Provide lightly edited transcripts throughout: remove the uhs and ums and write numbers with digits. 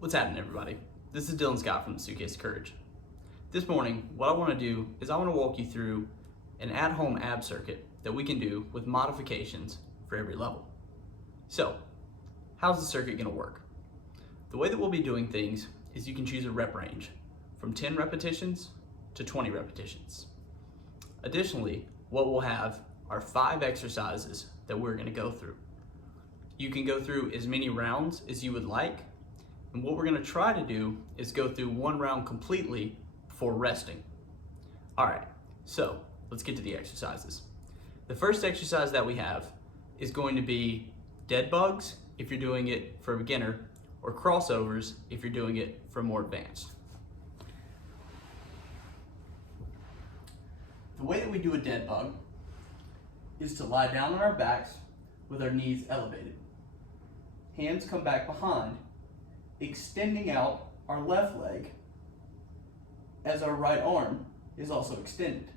What's happening, everybody? This is Dylan Scott from the Suitcase of Courage. This morning, what I want to do is I want to walk you through an at-home ab circuit that we can do with modifications for every level. So, how's the circuit going to work? The way that we'll be doing things is you can choose a rep range from 10 repetitions to 20 repetitions. Additionally, what we'll have are 5 exercises that we're going to go through. You can go through as many rounds as you would like. And what we're going to try to do is go through one round completely before resting. All right, so let's get to the exercises. The first exercise that we have is going to be dead bugs if you're doing it for a beginner, or crossovers if you're doing it for more advanced. The way that we do a dead bug is to lie down on our backs with our knees elevated. Hands come back behind, extending out our left leg as our right arm is also extended.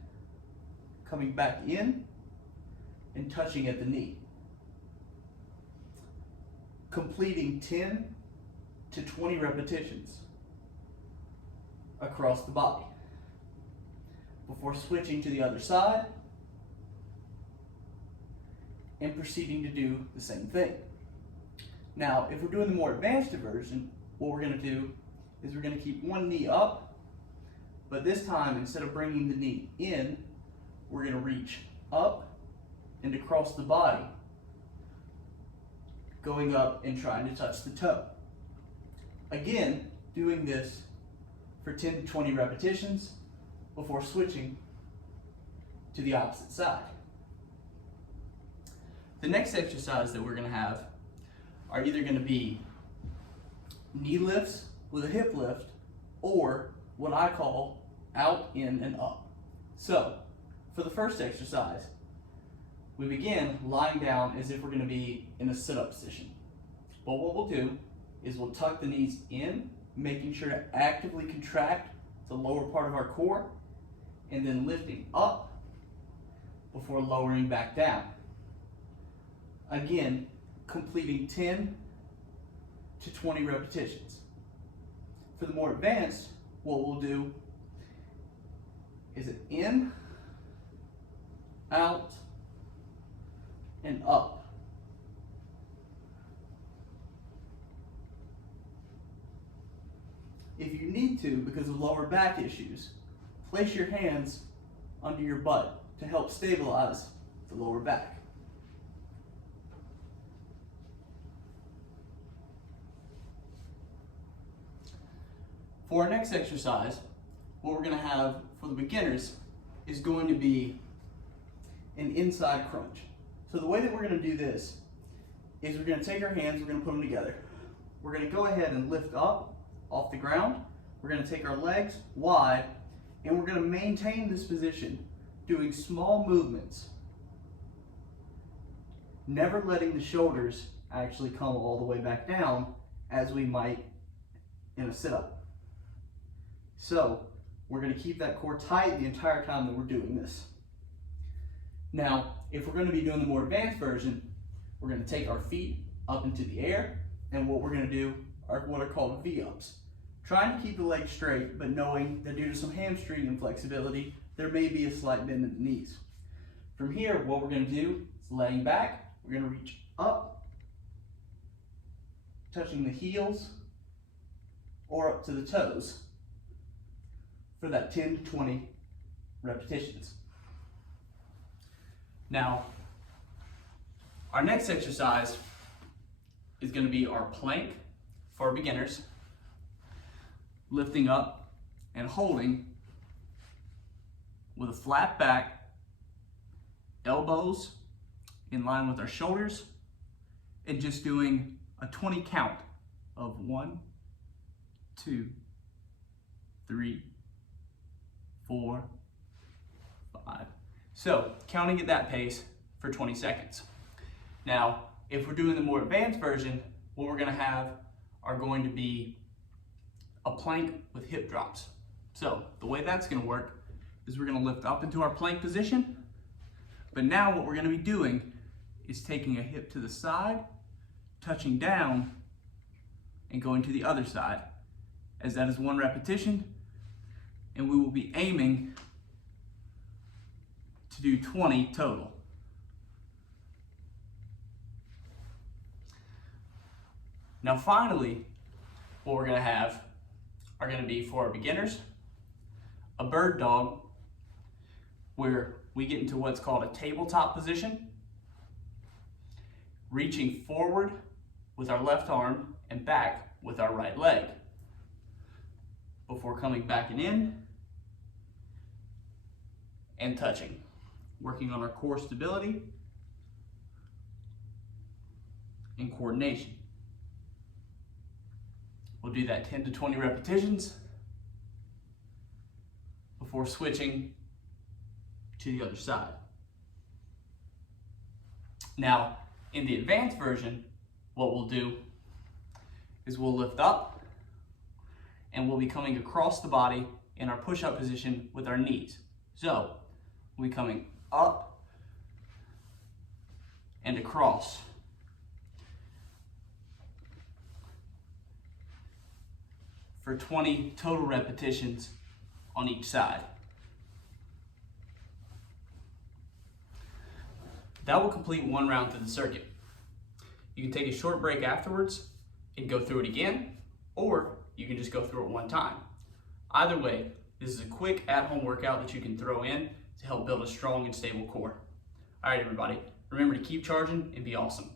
Coming back in and touching at the knee. Completing 10 to 20 repetitions across the body before switching to the other side and proceeding to do the same thing. Now, if we're doing the more advanced version, what we're going to do is we're going to keep one knee up, but this time, instead of bringing the knee in, we're going to reach up and across the body, going up and trying to touch the toe. Again, doing this for 10 to 20 repetitions before switching to the opposite side. The next exercise that we're going to have are either going to be knee lifts with a hip lift, or what I call out, in, and up. So, for the first exercise, we begin lying down as if we're going to be in a sit-up position. But what we'll do is we'll tuck the knees in, making sure to actively contract the lower part of our core, and then lifting up before lowering back down. Again, completing 10 to 20 repetitions. For the more advanced, what we'll do is an in, out, and up. If you need to, because of lower back issues, place your hands under your butt to help stabilize the lower back. For our next exercise, what we're going to have for the beginners is going to be an inside crunch. So the way that we're going to do this is we're going to take our hands, we're going to put them together. We're going to go ahead and lift up off the ground. We're going to take our legs wide, and we're going to maintain this position, doing small movements, never letting the shoulders actually come all the way back down as we might in a sit-up. So we're going to keep that core tight the entire time that we're doing this. Now, if we're going to be doing the more advanced version, we're going to take our feet up into the air, and what we're going to do are what are called V-ups. Trying to keep the legs straight, but knowing that due to some hamstring inflexibility, there may be a slight bend in the knees. From here, what we're going to do is laying back, we're going to reach up, touching the heels or up to the toes for that 10 to 20 repetitions. Now, our next exercise is going to be our plank for beginners, lifting up and holding with a flat back, elbows in line with our shoulders, and just doing a 20 count of 1, 2, 3, 4, 5. So, counting at that pace for 20 seconds. Now, if we're doing the more advanced version, what we're going to have are going to be a plank with hip drops. So, the way that's going to work is we're going to lift up into our plank position, but now what we're going to be doing is taking a hip to the side, touching down, and going to the other side, as that is 1 repetition, and we will be aiming to do 20 total. Now finally, what we're going to have are going to be, for our beginners, a bird dog, where we get into what's called a tabletop position, reaching forward with our left arm and back with our right leg, before coming back and in and touching, working on our core stability and coordination. We'll do that 10 to 20 repetitions before switching to the other side. Now, in the advanced version, what we'll do is we'll lift up and we'll be coming across the body in our push-up position with our knees. So, we'll be coming up and across. For 20 total repetitions on each side. That will complete 1 round through the circuit. You can take a short break afterwards and go through it again, or you can just go through it 1 time. Either way, this is a quick at-home workout that you can throw in to help build a strong and stable core. All right, everybody, remember to keep charging and be awesome.